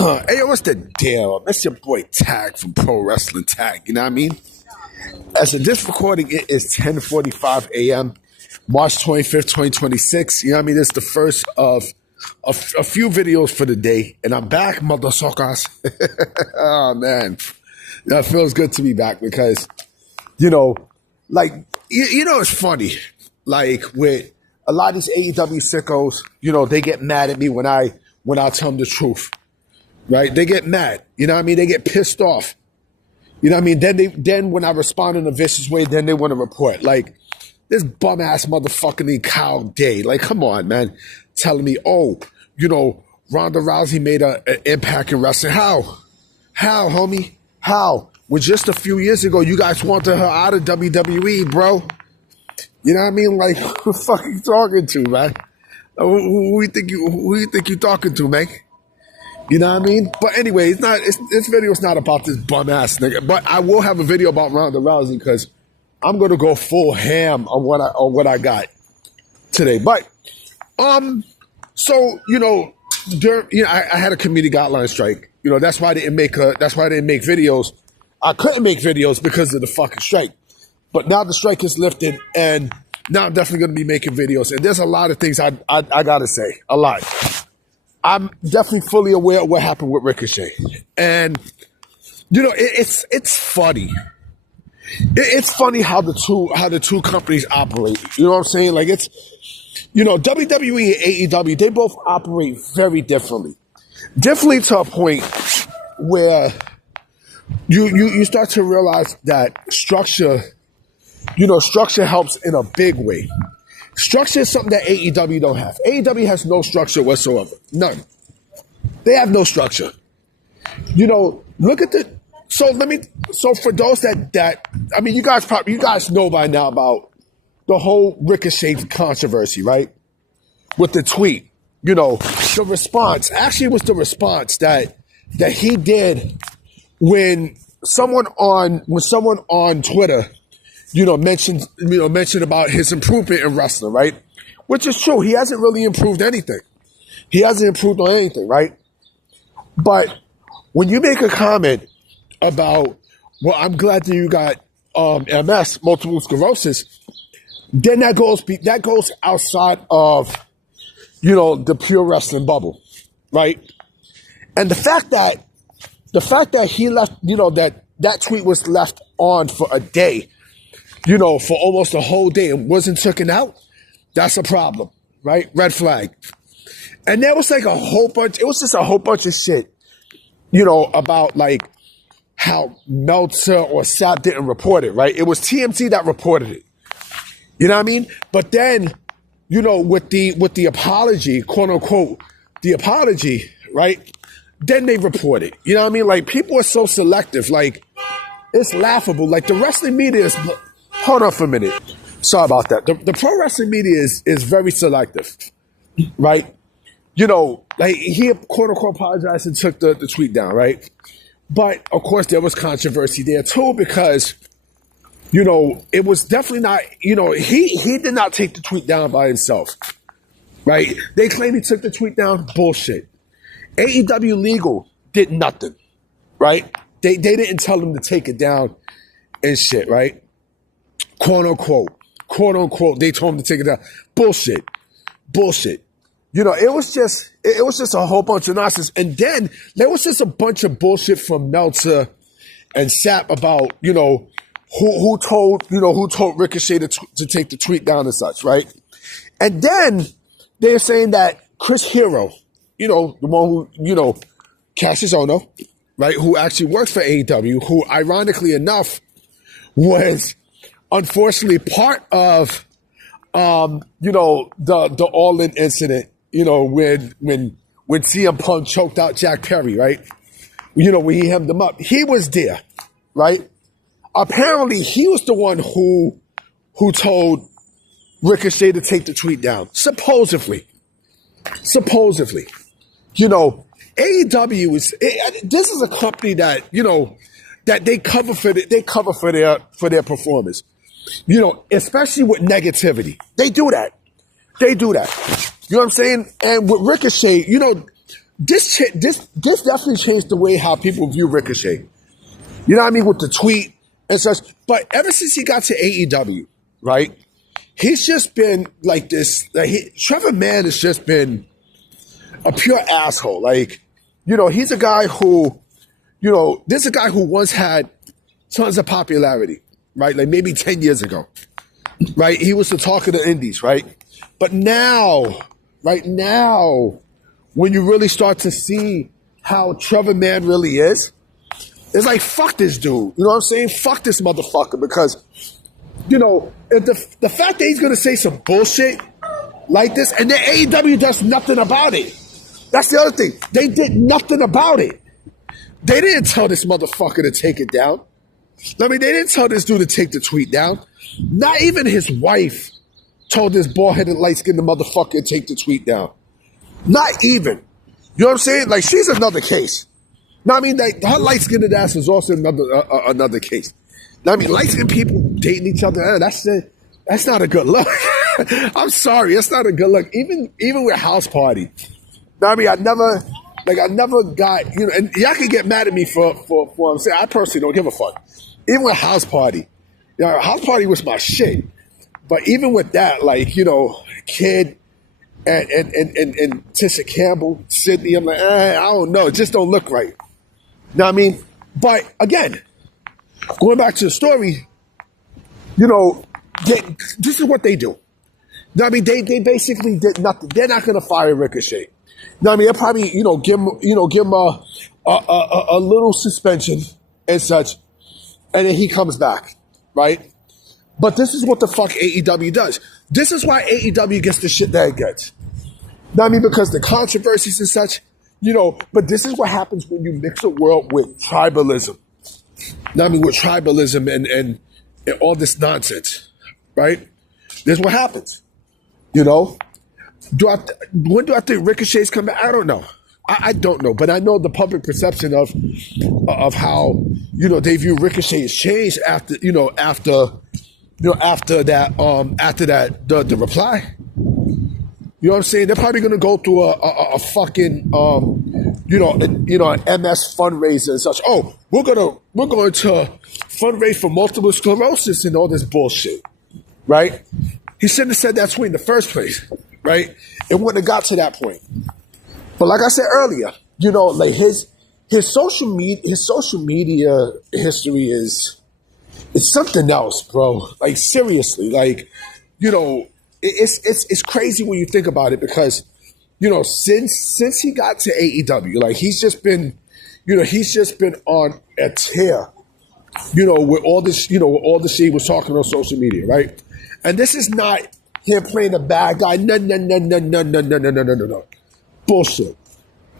Hey, yo, what's the deal? That's your boy Tag from Pro Wrestling Tag. You know what I mean? As of this recording, it is 10:45 a.m., March 25th, 2026. You know what I mean? It's the first of a few videos for the day, and I'm back, mother suckers. Oh, man. That feels good to be back because, it's funny. Like, with a lot of these AEW sickos, they get mad at me when I tell them the truth. Right? They get mad. You know what I mean? They get pissed off. You know what I mean? Then when I respond in a vicious way, then they want to report. Like, this bum-ass motherfucker named Kyle Day. Like, come on, man. Telling me, Ronda Rousey made an impact in wrestling. How? How, homie? How? Well, just a few years ago, you guys wanted her out of WWE, bro. You know what I mean? Like, who the fuck are you talking to, man? Who you think you talking to, man? You know what I mean? But anyway, this video is not about this bum ass nigga. But I will have a video about Ronda Rousey because I'm gonna go full ham on what I got today. But I had a community guideline strike. That's why I didn't make videos. I couldn't make videos because of the fucking strike. But now the strike is lifted, and now I'm definitely gonna be making videos. And there's a lot of things I gotta say. A lot. I'm definitely fully aware of what happened with Ricochet. And, it's funny. It's funny how the two companies operate. You know what I'm saying? Like, it's, WWE and AEW, they both operate very differently. Differently to a point where you start to realize that structure helps in a big way. Structure is something that AEW don't have. AEW has no structure whatsoever. None. They have no structure. Look at so for those you guys know by now about the whole Ricochet controversy, right? With the tweet. The response. Actually, it was the response that he did when someone on Twitter mentioned about his improvement in wrestling, right? Which is true. He hasn't really improved anything. He hasn't improved on anything, right? But when you make a comment about, well, I'm glad that you got MS, multiple sclerosis, then that goes outside of, the pure wrestling bubble, right? And the fact that he left, that tweet was left on for a day, for almost a whole day and wasn't taken out, that's a problem, right? Red flag. And there was a whole bunch of shit, about how Meltzer or Sapp didn't report it, right? It was TMZ that reported it. You know what I mean? But then, with the apology, quote unquote, the apology, right? Then they report it. You know what I mean? Like, people are so selective. Like, it's laughable. Like, the wrestling media is... Hold on for a minute. Sorry about that. The pro wrestling media is very selective, right? He quote unquote apologized and took the tweet down, right? But of course there was controversy there too because, it was definitely not, he did not take the tweet down by himself, right? They claim he took the tweet down. Bullshit. AEW Legal did nothing, right? They didn't tell him to take it down and shit, right? Quote unquote, they told him to take it down. Bullshit. It was just a whole bunch of nonsense. And then there was just a bunch of bullshit from Meltzer and Sapp about, who told Ricochet to take the tweet down and such, right? And then they're saying that Chris Hero, the one who, Cassius Ohno, right, who actually works for AEW, who ironically enough was unfortunately part of, the All-In incident, when CM Punk choked out Jack Perry, right? When he hemmed him up. He was there, right? Apparently, he was the one who told Ricochet to take the tweet down. Supposedly. AEW this is a company that, that they cover for their performers. Especially with negativity. They do that. You know what I'm saying? And with Ricochet, this definitely changed the way how people view Ricochet. You know what I mean, with the tweet and such. But ever since he got to AEW, right, he's just been like this. Trevor Mann has just been a pure asshole. Like, you know, he's a guy who, you know, this is a guy who once had tons of popularity, right? Like maybe 10 years ago, right? He was the talk of the indies, right? But now, right now, when you really start to see how Trevor Mann really is, it's like, fuck this dude. You know what I'm saying? Fuck this motherfucker. Because, you know, if the fact that he's going to say some bullshit like this, and then AEW does nothing about it. That's the other thing. They did nothing about it. They didn't tell this motherfucker to take it down. I mean, they didn't tell this dude to take the tweet down. Not even his wife told this bald-headed, light-skinned motherfucker to take the tweet down. Not even. You know what I'm saying? Like, she's another case. Now, I mean, like, her light-skinned ass is also another case. Now, I mean, light-skinned people dating each other, that's not a good look. I'm sorry, that's not a good look. Even with House Party. Now, I mean, I never got, you know, and y'all can get mad at me for what I'm saying. I personally don't give a fuck. Even with House Party. You know, House Party was my shit. But even with that, like, you know, Kid and Tisha Campbell, Sydney, I'm like, I don't know. It just don't look right. You know what I mean? But again, going back to the story, you know, this is what they do. You know what I mean? They basically did nothing. They're not going to fire Ricochet. You know what I mean? They'll probably, give him a little suspension and such, and then he comes back, right? But this is what the fuck AEW does. This is why AEW gets the shit that it gets. You know what I mean? Because the controversies and such, you know, but this is what happens when you mix a world with tribalism. You know what I mean? With tribalism and all this nonsense, right? This is what happens, you know? When do I think Ricochet's come back? I don't know. I don't know, but I know the public perception of how, you know, they view Ricochet has changed after the reply. You know what I'm saying? They're probably going to go through a fucking an MS fundraiser and such. Oh, we're going to fundraise for multiple sclerosis and all this bullshit, right? He shouldn't have said that tweet in the first place, right? It wouldn't have got to that point. But like I said earlier, you know, like his social media history is something else, bro. Like seriously, like, you know, it's crazy when you think about it because, you know, since he got to AEW, like he's just been on a tear, you know, with all this shit he was talking on social media, right? And this is not him playing a bad guy. No. Bullshit.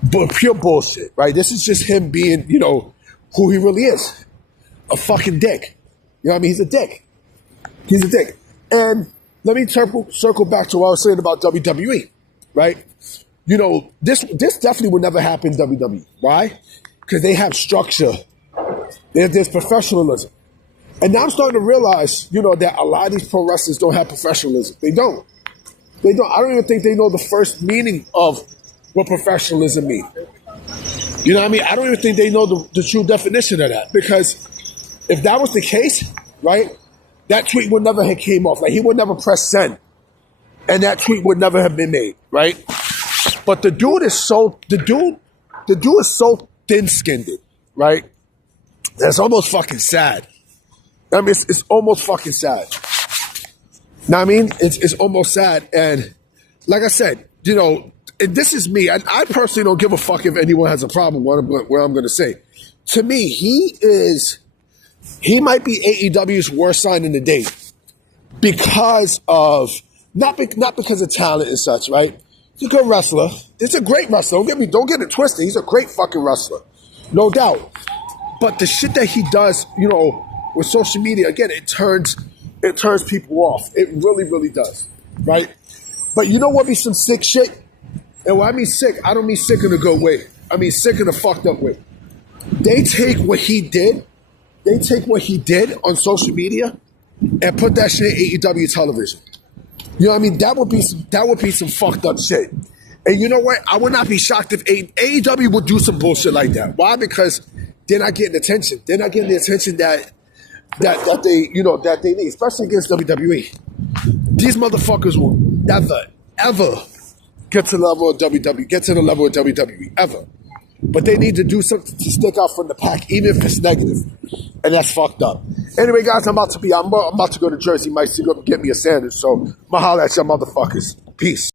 But pure bullshit, right? This is just him being, you know, who he really is. A fucking dick. You know what I mean? He's a dick. He's a dick. And let me circle back to what I was saying about WWE, right? You know, this definitely would never happen in WWE. Why? Because they have structure. There's professionalism. And now I'm starting to realize, you know, that a lot of these pro wrestlers don't have professionalism. They don't. I don't even think they know the first meaning of what professionalism means. You know what I mean? I don't even think they know the true definition of that. Because if that was the case, right, that tweet would never have came off. Like, he would never press send. And that tweet would never have been made, right? But the dude is so thin-skinned, right? That's almost fucking sad. I mean, it's almost fucking sad. Know what I mean? It's almost sad. And like I said, you know, and this is me. I personally don't give a fuck if anyone has a problem with what I'm going to say. To me, he might be AEW's worst signing to date because of, not because of talent and such, right? He's a good wrestler. He's a great wrestler. Don't get it twisted. He's a great fucking wrestler. No doubt. But the shit that he does, you know, with social media, again, it turns people off. It really, really does, right? But you know what be some sick shit? And when I mean sick, I don't mean sick in a good way. I mean sick in a fucked up way. They take what he did on social media and put that shit in AEW television. You know what I mean? That would be some fucked up shit. And you know what? I would not be shocked if AEW would do some bullshit like that. Why? Because they're not getting attention. They're not getting the attention that they need, especially against WWE. These motherfuckers will never, ever get to the level of WWE, ever. But they need to do something to stick out from the pack, even if it's negative. And that's fucked up. Anyway, guys, I'm about to go to Jersey, Mike, to go get me a sandwich. So, I'ma holler at y'all motherfuckers. Peace.